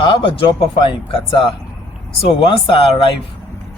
I have a job offer in Qatar. So once I arrive,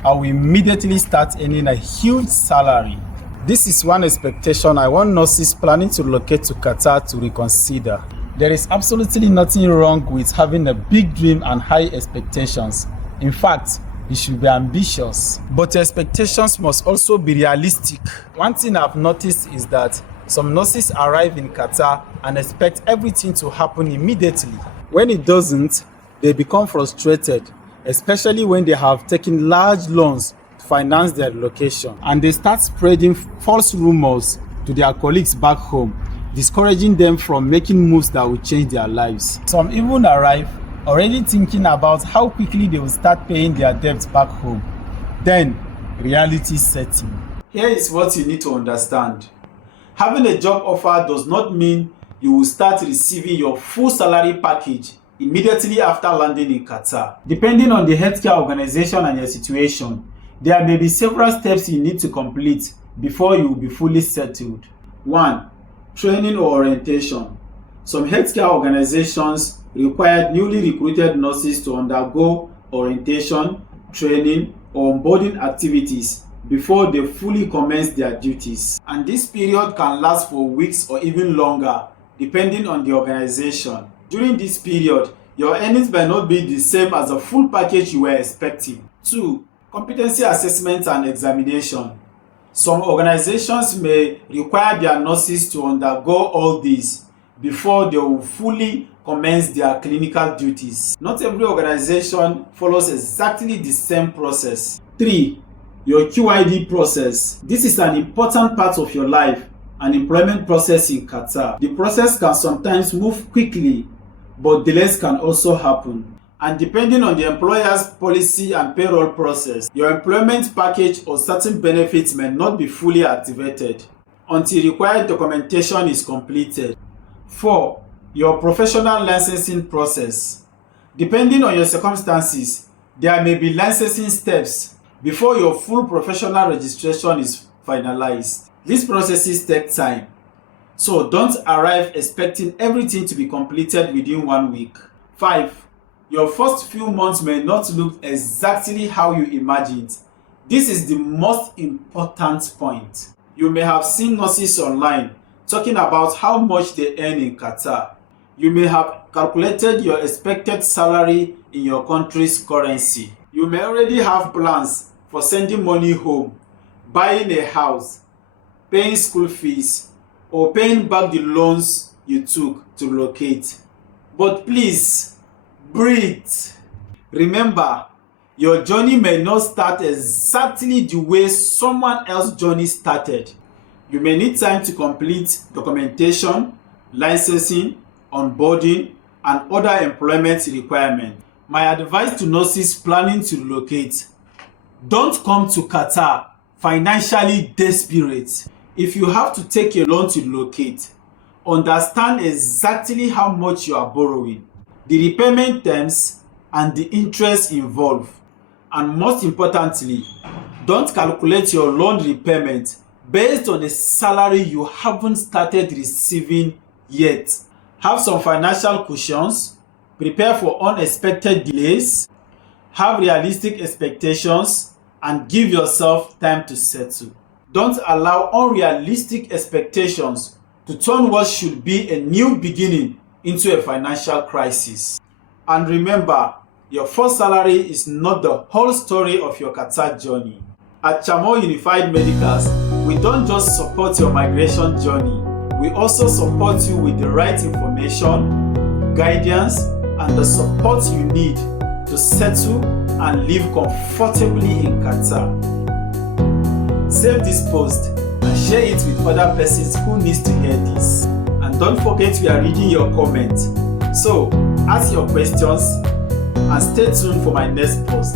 I will immediately start earning a huge salary. This is one expectation I want nurses planning to relocate to Qatar to reconsider. There is absolutely nothing wrong with having a big dream and high expectations. In fact, you should be ambitious. But your expectations must also be realistic. One thing I've noticed is that some nurses arrive in Qatar and expect everything to happen immediately. When it doesn't, they become frustrated, especially when they have taken large loans to finance their relocation. And they start spreading false rumors to their colleagues back home, discouraging them from making moves that will change their lives. Some even arrive already thinking about how quickly they will start paying their debts back home. Then, reality sets in. Here is what you need to understand. Having a job offer does not mean you will start receiving your full salary package immediately after landing in Qatar. Depending on the healthcare organization and your situation, there may be several steps you need to complete before you will be fully settled. 1. Training or orientation. Some healthcare organizations require newly recruited nurses to undergo orientation, training, or onboarding activities before they fully commence their duties. And this period can last for weeks or even longer, depending on the organization. During this period, your earnings may not be the same as the full package you were expecting. 2. Competency assessment and examination. Some organizations may require their nurses to undergo all these before they will fully commence their clinical duties. Not every organization follows exactly the same process. 3. Your QID process. This is an important part of your life and employment process in Qatar. The process can sometimes move quickly, but delays can also happen. And depending on the employer's policy and payroll process, your employment package or certain benefits may not be fully activated until required documentation is completed. 4. Your professional licensing process. Depending on your circumstances, there may be licensing steps before your full professional registration is finalized. These processes take time, so don't arrive expecting everything to be completed within 1 week. 5. Your first few months may not look exactly how you imagined. This is the most important point. You may have seen nurses online talking about how much they earn in Qatar. You may have calculated your expected salary in your country's currency. You may already have plans for sending money home, buying a house, paying school fees, or paying back the loans you took to relocate. But please, breathe. Remember, your journey may not start exactly the way someone else's journey started. You may need time to complete documentation, licensing, onboarding, and other employment requirements. My advice to nurses planning to relocate: don't come to Qatar financially desperate. If you have to take a loan to relocate, understand exactly how much you are borrowing, the repayment terms, and the interest involved. And most importantly, don't calculate your loan repayment based on a salary you haven't started receiving yet. Have some financial cushions, prepare for unexpected delays, have realistic expectations, and give yourself time to settle. Don't allow unrealistic expectations to turn what should be a new beginning into a financial crisis. And remember, your first salary is not the whole story of your Qatar journey. At Chamo Unified Medicals, we don't just support your migration journey, we also support you with the right information, guidance, and the support you need to settle and live comfortably in Qatar. Save this post and share it with other persons who need to hear this. And don't forget we are reading your comments. So, ask your questions and stay tuned for my next post.